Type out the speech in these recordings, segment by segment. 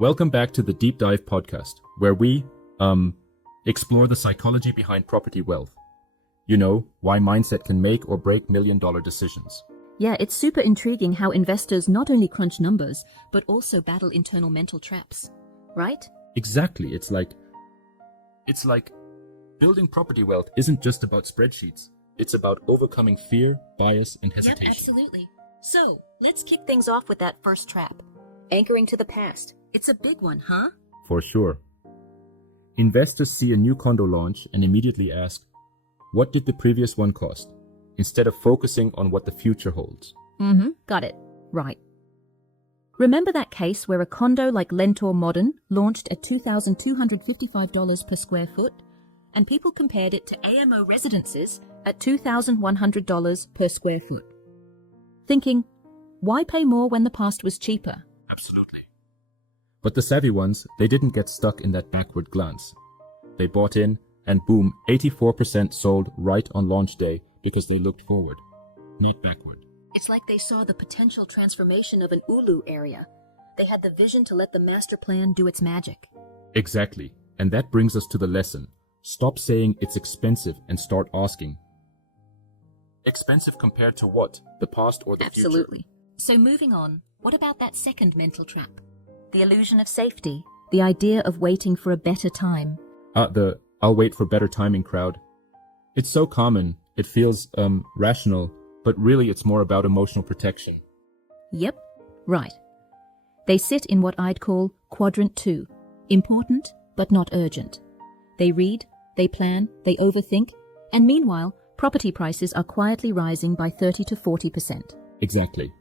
Welcome back to the Deep Dive podcast, where we, explore the psychology behind property wealth. You know, why mindset can make or break million-dollar decisions. Yeah, it's super intriguing how investors not only crunch numbers, but also battle internal mental traps, right? Exactly, it's like building property wealth isn't just about spreadsheets. It's about overcoming fear, bias, and hesitation. Yep, absolutely. So, let's kick things off with that first trap. Anchoring to the past. It's a big one, huh? For sure. Investors see a new condo launch and immediately ask, what did the previous one cost? Instead of focusing on what the future holds. Got it. Right. Remember that case where a condo like Lentor Modern launched at $2,255 per square foot, and people compared it to AMO residences at $2,100 per square foot? Thinking, why pay more when the past was cheaper? Absolutely. But the savvy ones, they didn't get stuck in that backward glance. They bought in, and boom, 84% sold right on launch day because they looked forward, not backward. It's like they saw the potential transformation of an Ulu area. They had the vision to let the master plan do its magic. Exactly. And that brings us to the lesson. Stop saying it's expensive and start asking, expensive compared to what? The past or the future? Absolutely. So moving on, what about that second mental trap? The illusion of safety, the idea of waiting for a better time. The I'll wait for better timing crowd. It's so common, it feels rational, but really it's more about emotional protection. Yep, right. They sit in what I'd call quadrant 2, important but not urgent. They read, they plan, they overthink, and meanwhile, property prices are quietly rising by 30 to 40%. Exactly.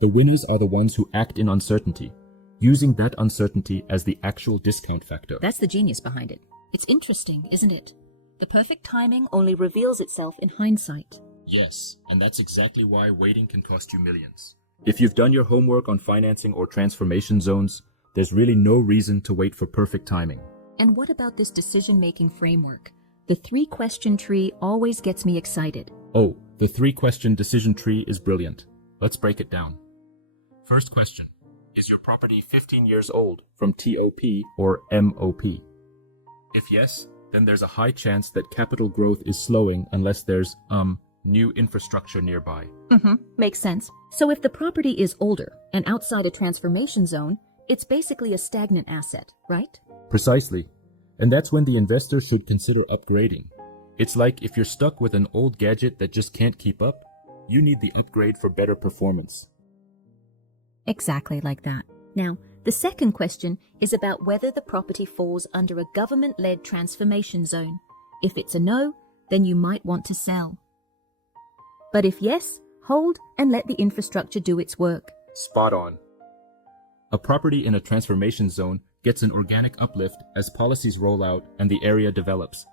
The winners are the ones who act in uncertainty, using that uncertainty as the actual discount factor. That's the genius behind it. It's interesting, isn't it? The perfect timing only reveals itself in hindsight. Yes, and that's exactly why waiting can cost you millions. If you've done your homework on financing or transformation zones, there's really no reason to wait for perfect timing. And what about this decision-making framework? The 3-question tree always gets me excited. Oh, the 3-question decision tree is brilliant. Let's break it down. First question. Is your property 15 years old from TOP or MOP? If yes, then there's a high chance that capital growth is slowing unless there's, new infrastructure nearby. Makes sense. So if the property is older and outside a transformation zone, it's basically a stagnant asset, right? Precisely. And that's when the investor should consider upgrading. It's like if you're stuck with an old gadget that just can't keep up, you need the upgrade for better performance. Exactly like that. Now, the second question is about whether the property falls under a government-led transformation zone. If it's a no, then you might want to sell. But if yes, hold and let the infrastructure do its work. Spot on. A property in a transformation zone gets an organic uplift as policies roll out and the area develops.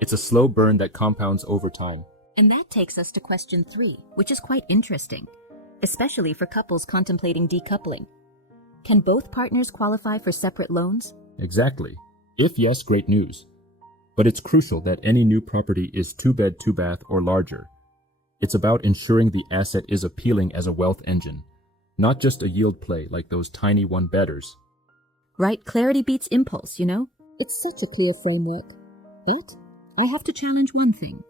It's a slow burn that compounds over time. And that takes us to question 3, which is quite interesting, especially for couples contemplating decoupling. Can both partners qualify for separate loans? Exactly. If yes, great news. But it's crucial that any new property is 2-bed, 2-bath or larger. It's about ensuring the asset is appealing as a wealth engine, not just a yield play like those tiny 1-bedders. Right, clarity beats impulse, you know? It's such a clear framework. But I have to challenge one thing.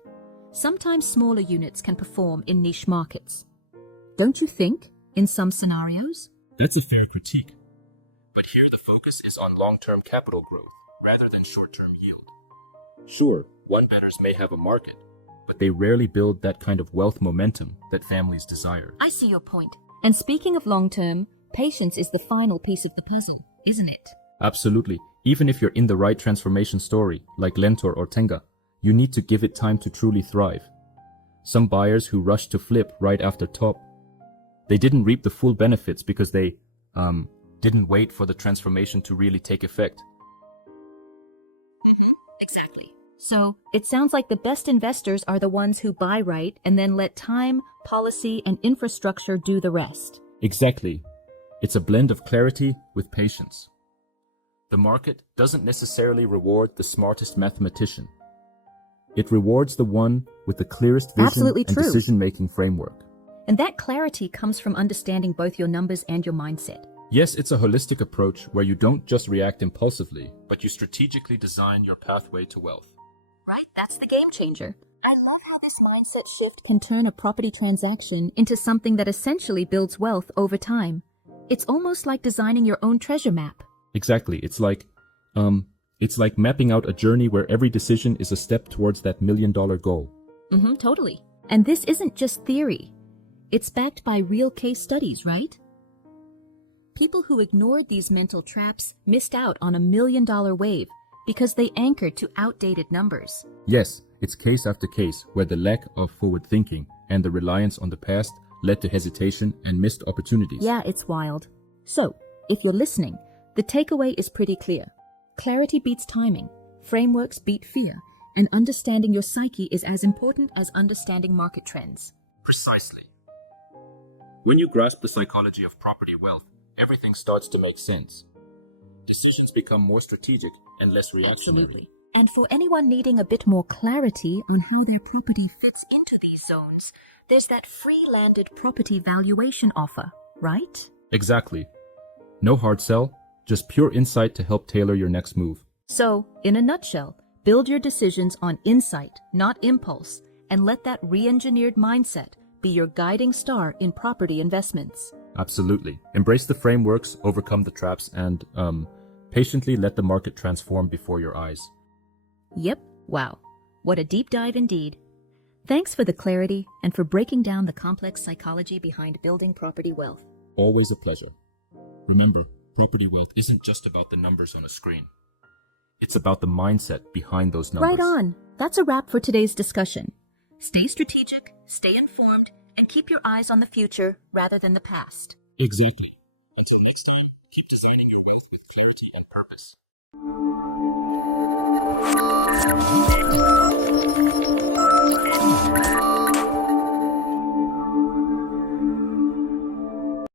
Sometimes smaller units can perform in niche markets. Don't you think, in some scenarios? That's a fair critique. But here the focus is on long-term capital growth rather than short-term yield. Sure, 1-bedders may have a market, but they rarely build that kind of wealth momentum that families desire. I see your point. And speaking of long-term, patience is the final piece of the puzzle, isn't it? Absolutely. Even if you're in the right transformation story, like Lentor or Tenga, you need to give it time to truly thrive. Some buyers who rush to flip right after top, they didn't reap the full benefits because they, didn't wait for the transformation to really take effect. Exactly. So, it sounds like the best investors are the ones who buy right and then let time, policy, and infrastructure do the rest. Exactly. It's a blend of clarity with patience. The market doesn't necessarily reward the smartest mathematician. It rewards the one with the clearest vision Absolutely and true. decision-making framework. And that clarity comes from understanding both your numbers and your mindset. Yes, it's a holistic approach where you don't just react impulsively, but you strategically design your pathway to wealth. Right? That's the game changer. I love how this mindset shift can turn a property transaction into something that essentially builds wealth over time. It's almost like designing your own treasure map. Exactly. It's like mapping out a journey where every decision is a step towards that $1 million goal. Totally. And this isn't just theory. It's backed by real case studies, right? People who ignored these mental traps missed out on $1 million wave because they anchored to outdated numbers. Yes, it's case after case where the lack of forward thinking and the reliance on the past led to hesitation and missed opportunities. Yeah, it's wild. So, if you're listening, the takeaway is pretty clear. Clarity beats timing, frameworks beat fear, and understanding your psyche is as important as understanding market trends. Precisely. When you grasp the psychology of property wealth, everything starts to make sense. Decisions become more strategic and less reactionary. Absolutely. And for anyone needing a bit more clarity on how their property fits into these zones, there's that free landed property valuation offer, right? Exactly. No hard sell, just pure insight to help tailor your next move. So, in a nutshell, build your decisions on insight, not impulse, and let that re-engineered mindset be your guiding star in property investments. Absolutely. Embrace the frameworks, overcome the traps, and patiently let the market transform before your eyes. Yep. Wow. What a deep dive indeed. Thanks for the clarity and for breaking down the complex psychology behind building property wealth. Always a pleasure. Remember, property wealth isn't just about the numbers on a screen. It's about the mindset behind those numbers. Right on. That's a wrap for today's discussion. Stay strategic, stay informed, and keep your eyes on the future rather than the past. Exactly. Until next time, keep designing your wealth with clarity and purpose.